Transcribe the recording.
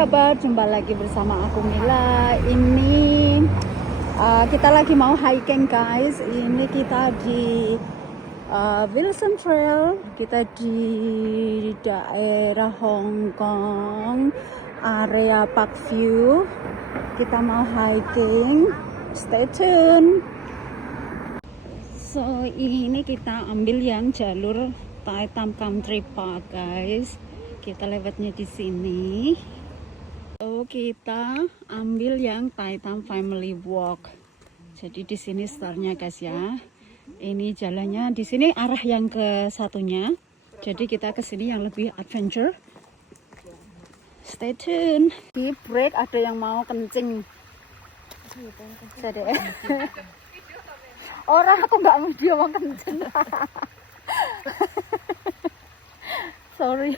kabar? Jumpa lagi bersama aku Mila. Ini kita lagi mau hiking guys. Ini kita di Wilson Trail. Kita di daerah Hong Kong, area Parkview. Kita mau hiking. Stay tune. So ini kita ambil yang jalur Tai Tam Country Park guys. Kita lewatnya di sini. So kita ambil yang Tai Tam Family Walk. Jadi di sini startnya guys ya. Ini jalannya di sini arah yang ke satunya. Jadi kita ke sini yang lebih adventure. Stay tune. Di break ada yang mau kencing. Jadi orang aku nggak video mau kencing. Sorry.